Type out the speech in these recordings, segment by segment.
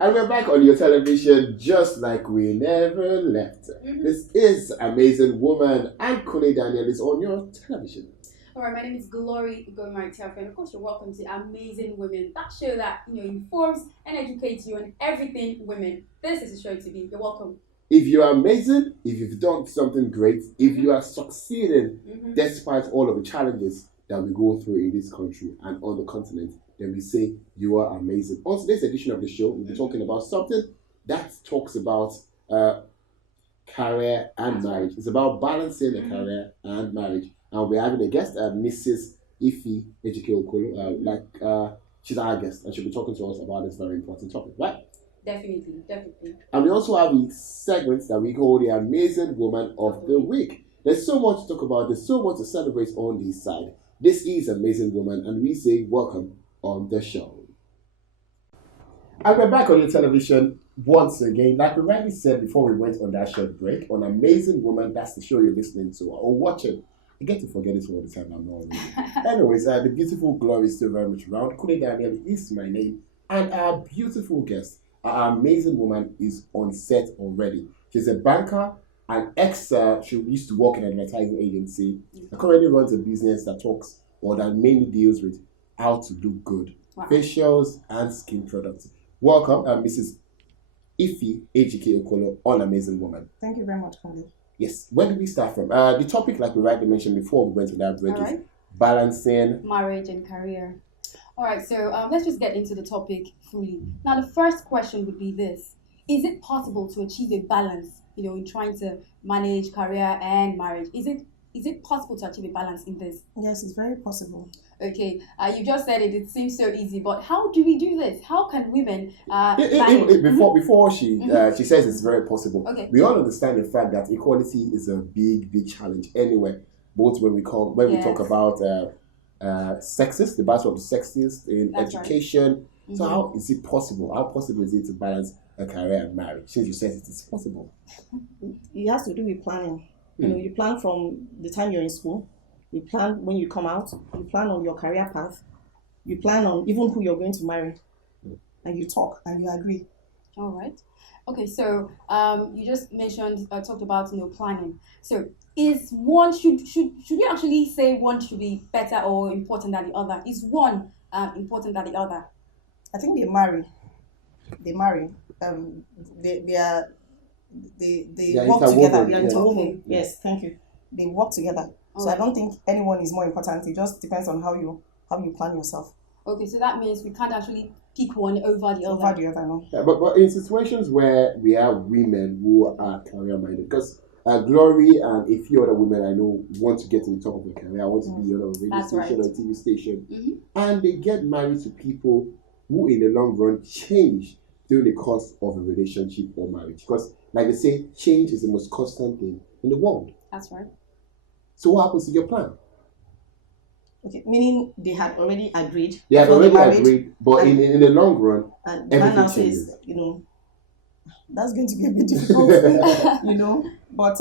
And we're back on your television just like we never left. This is Amazing Woman, and Kule Daniel is on your television. Alright, my name is Glory Gomaitiafe, and of course you're welcome to Amazing Women. That show that informs and educates you on everything women. This is the show to be. You're welcome. If you are amazing, if you've done something great, if you are succeeding despite all of the challenges that we go through in this country and on the continent, then we say you are amazing. On today's edition of the show, we'll be talking about something that talks about career and marriage. It's about balancing a career and marriage. And we're having a guest, Mrs. Ife Ejike Okolo. She's our guest, and she'll be talking to us about this very important topic, right? Definitely. And we also have the segments that we call the Amazing Woman of the Week. There's so much to talk about. There's so much to celebrate on this side. This is Amazing Woman, and we say welcome on the show. And we're back on your television once again. Like we rightly said before we went on that short break, on Amazing Woman, that's the show you're listening to or watching. I get to forget this all the time. I'm not really. Anyways, the beautiful Glory is still very much around. Kule Daniel is my name, and our beautiful guest, our Amazing Woman, is on set already. She's a banker, an she used to work in an advertising agency. And currently runs a business that talks or that mainly deals with how to look good, facials and skin products. Welcome, Mrs. Ife Ejike Okolo on Amazing Woman. Thank you very much, Kale. Yes. Where do we start from? The topic, like we rightly mentioned before we went to that break, is balancing marriage and career. All right, so let's just get into the topic fully. Now, the first question would be this: is it possible to achieve a balance, in trying to manage career and marriage? Is it possible to achieve a balance in this? Yes, it's very possible. Okay, you just said it. It seems so easy, but how do we do this? How can women manage? Before she says it's very possible. Okay. We all understand the fact that equality is a big challenge anywhere. Both when we talk about sexist, the battle of the sexist in education. Right. So how is it possible? How possible is it to balance a career and marriage? Since you said it is possible. It has to do with planning. You plan from the time you're in school. You plan when you come out. You plan on your career path. You plan on even who you're going to marry. And you talk and you agree. All right. Okay, so you just mentioned, talked about planning. So is one, should we actually say one should be better or important than the other? Is one important than the other? I think they marry. They work together. They are interwoven. Yes, thank you. They work together. So I don't think anyone is more important. It just depends on how you plan yourself. Okay, so that means we can't actually pick one over the other. Over the other, no. Yeah, but in situations where we have women who are career minded, because Glory and a few other women I know want to get to the top of their career, want to be on a radio station or TV station, and they get married to people who, in the long run, change during the course of a relationship or marriage. Because, like they say, change is the most constant thing in the world. That's right. So what happens to your plan? Okay, meaning they had already agreed. They had already agreed, but in the long run, and everything changes. Says, that's going to be a bit difficult, But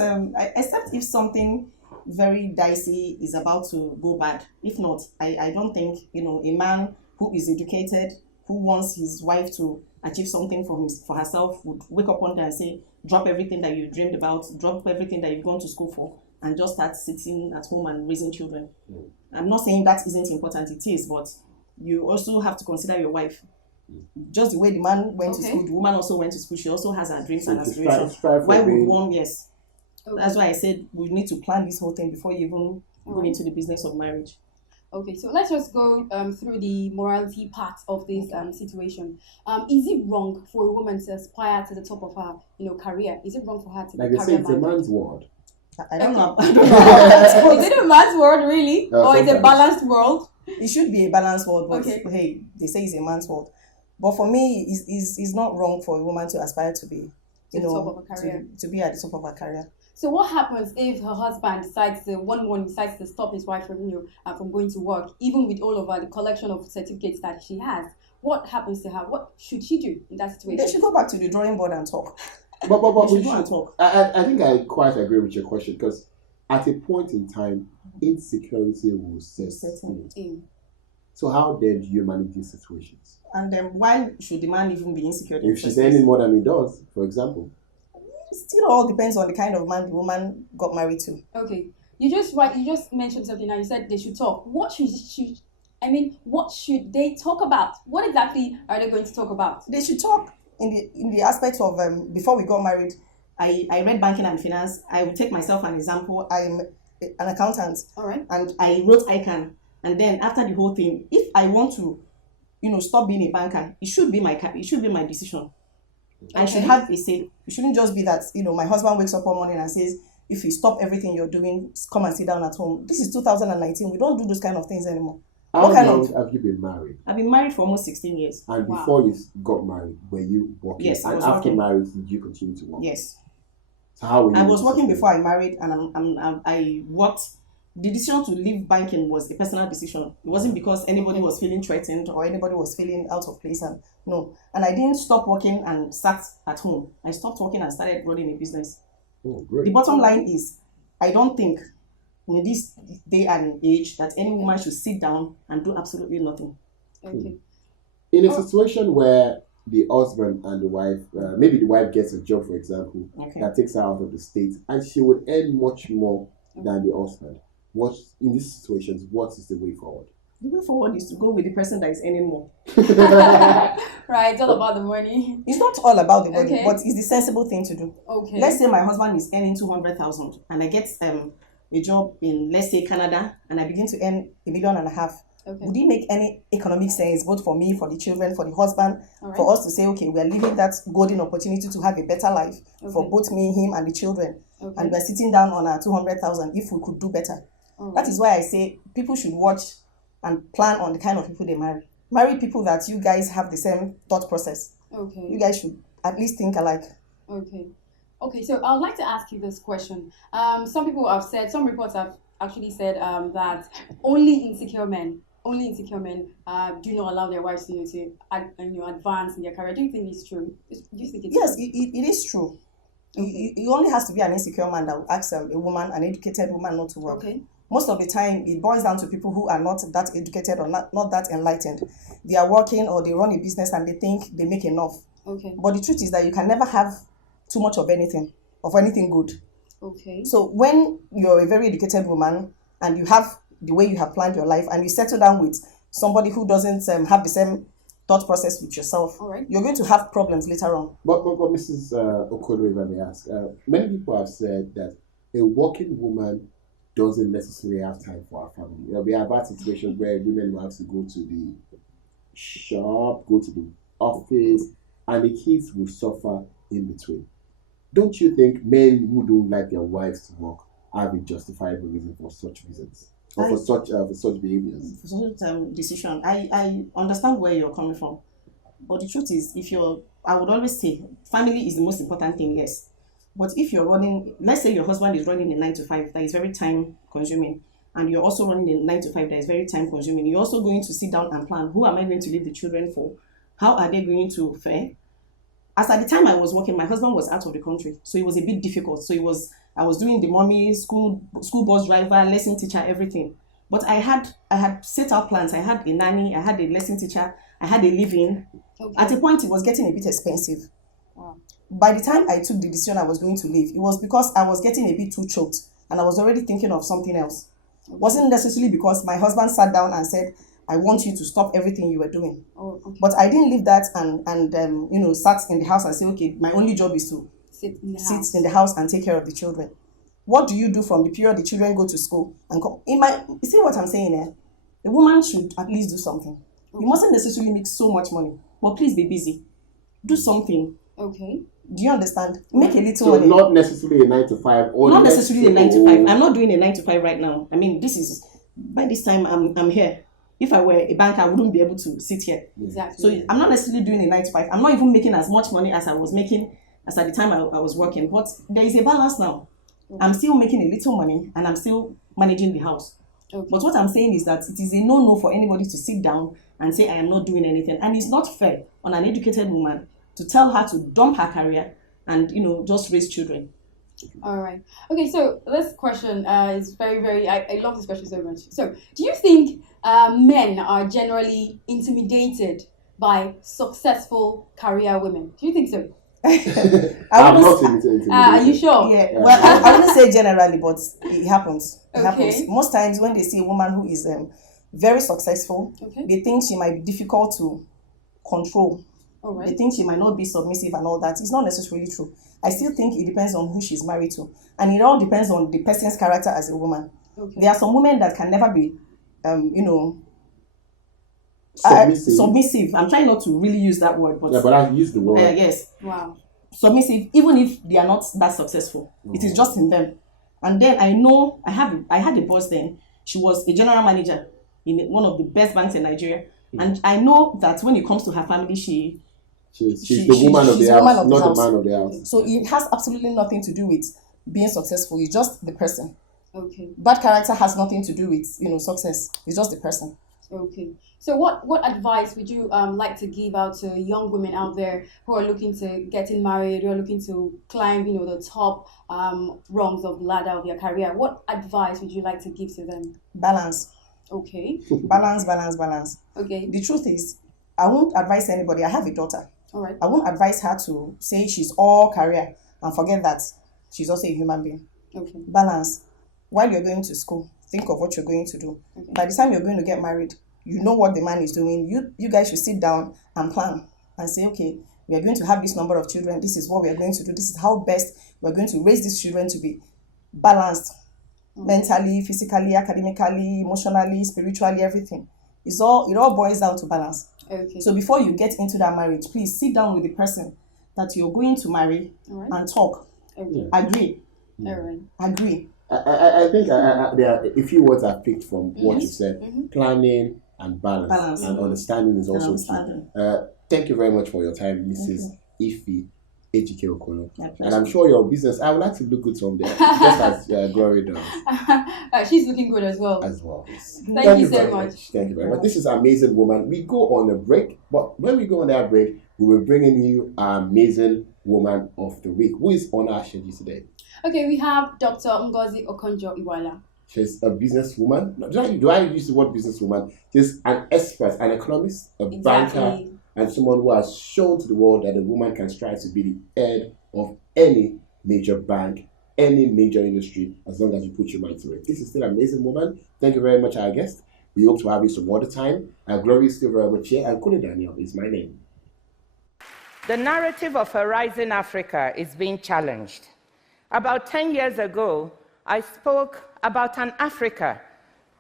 except if something very dicey is about to go bad. If not, I don't think, a man who is educated, who wants his wife to achieve something for herself would wake up one day and say, drop everything that you dreamed about, drop everything that you've gone to school for, and just start sitting at home and raising children. I'm not saying that isn't important, it is, but you also have to consider your wife. Just the way the man went to school, the woman also went to school, she also has her dreams and aspirations. Why would one, yes. Okay. That's why I said we need to plan this whole thing before you even go into the business of marriage. Okay, so let's just go through the morality part of this situation. Is it wrong for a woman to aspire to the top of her, career? Is it wrong for her to be career-minded? Like they say, it's a man's world. I don't know. Is it a man's world, really? Or is it a balanced world? It should be a balanced world, but hey, they say it's a man's world. But for me, it's not wrong for a woman to aspire to be, to be at the top of her career. So what happens if her husband decides to stop his wife from going to work, even with all of the collection of certificates that she has? What happens to her? What should she do in that situation? They should go back to the drawing board and talk. But we should talk. I think I quite agree with your question, because at a point in time, insecurity will set in. So how then do you manage these situations? And then why should the man even be insecure? If she's earning more than he does, for example. It still all depends on the kind of man the woman got married to. Okay. You just mentioned something now. You said they should talk. What should they talk about? What exactly are they going to talk about? They should talk in the aspect of before we got married. I read banking and finance. I will take myself an example. I'm an accountant. All right. And I wrote ICANN. And then after the whole thing, if I want to, stop being a banker, it should be my decision. I should have a say. It shouldn't just be that, my husband wakes up one morning and says, if you stop everything you're doing, come and sit down at home. This is 2019. We don't do those kind of things anymore. How long have you been married? I've been married for almost 16 years. And before you got married, were you working? Yes, I was and after working. marriage, did you continue to work? Yes. So how were you? I was working before I married, and I worked. The decision to leave banking was a personal decision. It wasn't because anybody was feeling threatened or anybody was feeling out of place. And no, and I didn't stop working and sat at home. I stopped working and started running a business. Oh, great. The bottom line is, I don't think in this day and age that any woman should sit down and do absolutely nothing. Okay. In a situation where the husband and the wife, maybe the wife gets a job, for example, that takes her out of the state, and she would earn much more than the husband. In these situations, what is the way forward? The way forward is to go with the person that is earning more. Right, it's all about the money. It's not all about the money, but it's the sensible thing to do. Okay. Let's say my husband is earning 200,000 and I get a job in, let's say, Canada, and I begin to earn $1.5 million. Okay. Would it make any economic sense, both for me, for the children, for the husband, for us to say, okay, we're leaving that golden opportunity to have a better life for both me, him, and the children, and we're sitting down on our 200,000 if we could do better? That is why I say people should watch and plan on the kind of people they marry. Marry people that you guys have the same thought process. Okay. You guys should at least think alike. Okay. Okay, so I'd like to ask you this question. Some reports have actually said that only insecure men do not allow their wives to advance in their career. Do you think it's true? Do you think it's Yes, true? it is true. It only has to be an insecure man that will ask a woman, an educated woman, not to work. Okay. Most of the time, it boils down to people who are not that educated or not that enlightened. They are working or they run a business and they think they make enough. Okay. But the truth is that you can never have too much of anything good. Okay. So when you're a very educated woman and you have the way you have planned your life and you settle down with somebody who doesn't have the same thought process with yourself, you're going to have problems later on. But Mrs. Okodo, if I may ask, many people have said that a working woman doesn't necessarily have time for our family. We have had situations where women will have to go to the shop, go to the office, and the kids will suffer in between. Don't you think men who don't like their wives to work have a justifiable reason for such reasons? Or for such behaviors? For such decision. I understand where you're coming from. But the truth is, I would always say, family is the most important thing, yes. But if you're running, let's say your husband is running a 9-to-5 that is very time consuming, and you're also running a 9-to-5 that is very time consuming, you're also going to sit down and plan, who am I going to leave the children for? How are they going to fare? As at the time I was working, my husband was out of the country, so it was a bit difficult. I was doing the mommy, school bus driver, lesson teacher, everything. But I had set out plans. I had a nanny, I had a lesson teacher, I had a living. Okay. At a point, it was getting a bit expensive. Wow. By the time I took the decision I was going to leave, it was because I was getting a bit too choked and I was already thinking of something else. Okay. It wasn't necessarily because my husband sat down and said, I want you to stop everything you were doing. Oh, okay. But I didn't leave that and sat in the house and say, okay, my only job is to sit in the house and take care of the children. What do you do from the period the children go to school and come? You see what I'm saying here? A woman should at least do something. Okay. You mustn't necessarily make so much money, but please be busy. Do something. Okay. Do you understand? Make a little money. So not necessarily a 9-to-5. Or not necessarily a 9-to-5. I'm not doing a 9-to-5 right now. I mean, by this time I'm here. If I were a banker, I wouldn't be able to sit here. Exactly. So I'm not necessarily doing a 9-to-5. I'm not even making as much money as I was making as at the time I was working. But there is a balance now. Okay. I'm still making a little money and I'm still managing the house. Okay. But what I'm saying is that it is a no-no for anybody to sit down and say I am not doing anything. And it's not fair on an educated woman to tell her to dump her career and just raise children. All right. Okay, so this question is very, very, I love this question so much. So do you think men are generally intimidated by successful career women? Do you think so? I'm not imitating. Are you sure? Yeah. Well, I wouldn't say generally, but it happens. It Okay. happens. Most times when they see a woman who is very successful, Okay. they think she might be difficult to control. All right. They think she might not be submissive and all that. It's not necessarily true. I still think it depends on who she's married to. And it all depends on the person's character as a woman. Okay. There are some women that can never be, submissive. I'm trying not to really use that word, but yeah, but I use the word. yes. Wow. Submissive, even if they are not that successful. It is just in them. And then I know I had a boss then. She was a general manager in one of the best banks in Nigeria. And I know that when it comes to her family, she's the woman of the house, not the man of the house. So it has absolutely nothing to do with being successful. It's just the person. Okay. Bad character has nothing to do with success. It's just the person. Okay. So what advice would you like to give out to young women out there who are looking to getting married, who are looking to climb the top rungs of the ladder of their career? What advice would you like to give to them? Balance. Okay. Balance. Okay. The truth is, I won't advise anybody. I have a daughter. All right. I won't advise her to say she's all career and forget that she's also a human being. Okay. Balance. While you're going to school, think of what you're going to do. Okay. By the time you're going to get married, you know what the man is doing. You guys should sit down and plan and say, okay, we are going to have this number of children. This is what we are going to do. This is how best we're going to raise these children to be balanced. Mentally, physically, academically, emotionally, spiritually, everything. It all boils down to balance. Okay. So before you get into that marriage, please sit down with the person that you're going to marry and talk. Okay. Agree. All right. Agree. I think there are a few words I've picked from what you said. Planning and balance. And understanding is also key. Thank you very much for your time, Mrs. Ife Ejike Okolo. And I'm sure your business, I would like to look good someday, just as Glory does. She's looking good as well. Thank you so much. Thank you very much. This is Amazing Woman. We go on a break, but when we go on that break, we will bring in you our Amazing Woman of the Week. Who is on our schedule today? Okay, we have Dr. Ngozi Okonjo-Iweala. She's a businesswoman. Do I use the word businesswoman? She's an expert, an economist, a banker, and someone who has shown to the world that a woman can strive to be the head of any major bank, any major industry, as long as you put your mind to it. This is still an Amazing Woman. Thank you very much, our guest. We hope to have you some other time. Glory is still very much here, and Kule Daniel is my name. The narrative of a rising Africa is being challenged. About 10 years ago, I spoke about an Africa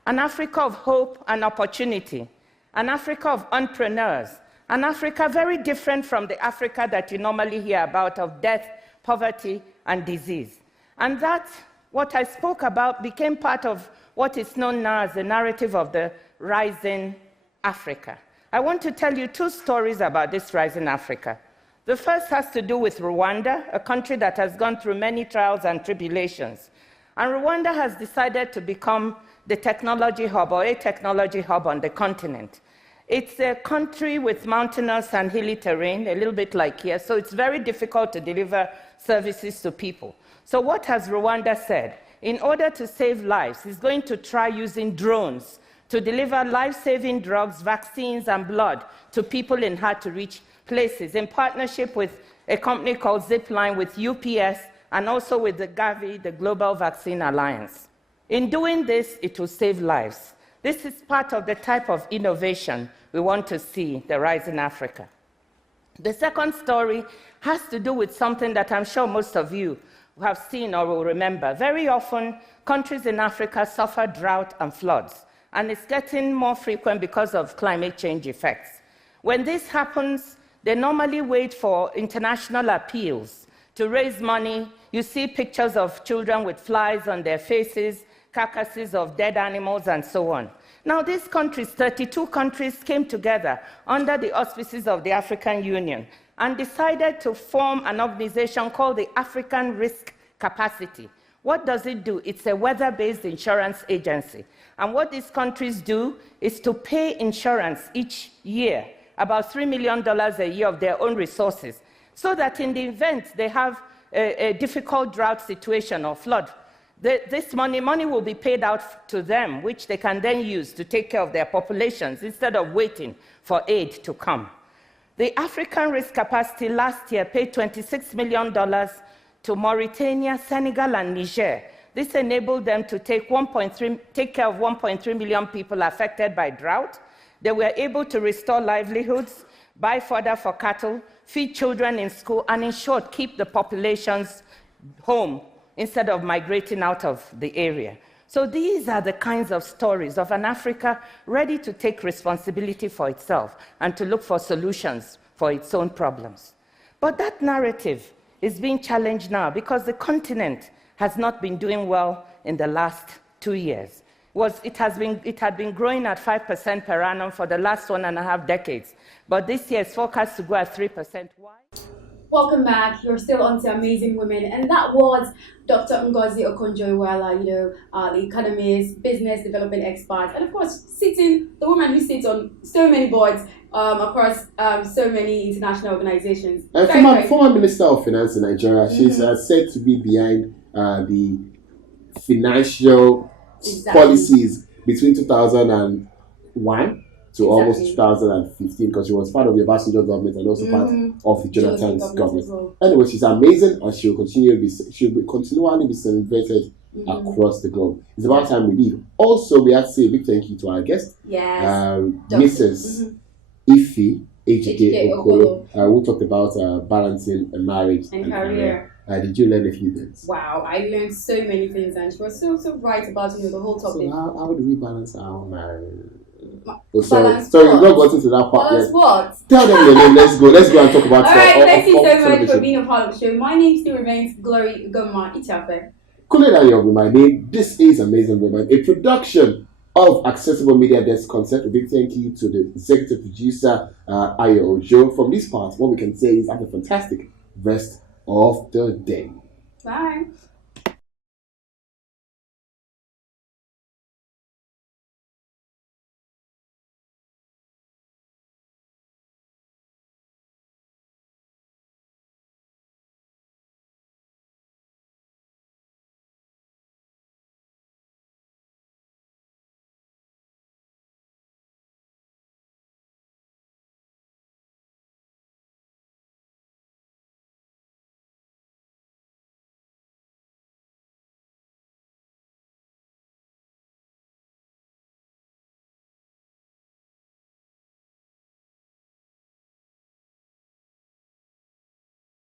of hope and opportunity, an Africa of entrepreneurs, an Africa very different from the Africa that you normally hear about of death, poverty, and disease. And that, what I spoke about, became part of what is known now as the narrative of the rising Africa. I want to tell you two stories about this rising Africa. The first has to do with Rwanda, a country that has gone through many trials and tribulations. And Rwanda has decided to become the technology hub, or a technology hub on the continent. It's a country with mountainous and hilly terrain, a little bit like here, so it's very difficult to deliver services to people. So what has Rwanda said? In order to save lives, it's going to try using drones to deliver life-saving drugs, vaccines, and blood to people in hard-to-reach places, in partnership with a company called Zipline, with UPS, and also with the Gavi, the Global Vaccine Alliance. In doing this, it will save lives. This is part of the type of innovation we want to see the rise in Africa. The second story has to do with something that I'm sure most of you have seen or will remember. Very often, countries in Africa suffer drought and floods, and it's getting more frequent because of climate change effects. When this happens, they normally wait for international appeals to raise money. You see pictures of children with flies on their faces, carcasses of dead animals, and so on. Now, these countries, 32 countries, came together under the auspices of the African Union and decided to form an organization called the African Risk Capacity. What does it do? It's a weather-based insurance agency. And what these countries do is to pay insurance each year, about $3 million a year of their own resources, so that in the event they have a difficult drought situation or flood, this money will be paid out to them, which they can then use to take care of their populations instead of waiting for aid to come. The African Risk Capacity last year paid $26 million to Mauritania, Senegal, and Niger. This enabled them to take care of 1.3 million people affected by drought. They were able to restore livelihoods, buy fodder for cattle, feed children in school, and in short, keep the populations home instead of migrating out of the area. So these are the kinds of stories of an Africa ready to take responsibility for itself and to look for solutions for its own problems. But that narrative is being challenged now because the continent has not been doing well in the last 2 years. It had been growing at 5% per annum for the last 1.5 decades, but this year it's forecast to go at 3%. Why? Welcome back. You're still on to Amazing Women, and that was Dr. Ngozi Okonjo-Iweala, the economist, business development expert, and of course, the woman who sits on so many boards across so many international organizations. And former Minister of Finance in Nigeria, she's said to be behind the financial policies between 2001 to almost 2015, because she was part of the Obasanjo government and also part of the Jonathan's government. Well. Anyway, she's amazing, and she'll continually be celebrated across the globe. It's about time we leave. Also, we have to say a big thank you to our guest, Mrs. Ife Ejike Okolo, who talked about balancing a marriage and career. Did you learn a few things? Wow, I learned so many things, and she was so right about the whole topic. So how do we balance our marriage? Sorry, you've not gotten to that part yet. What? Tell them your name. Let's go and talk about. All right, thank you so much for being a part of the show. My name still remains Glory Goma Ichafe. Kule my name. This is Amazing Woman, a production of Accessible Media Desk Concept. A big thank you to the executive producer Ayo Ojo. From this part, what we can say is have a fantastic rest of the day. Bye.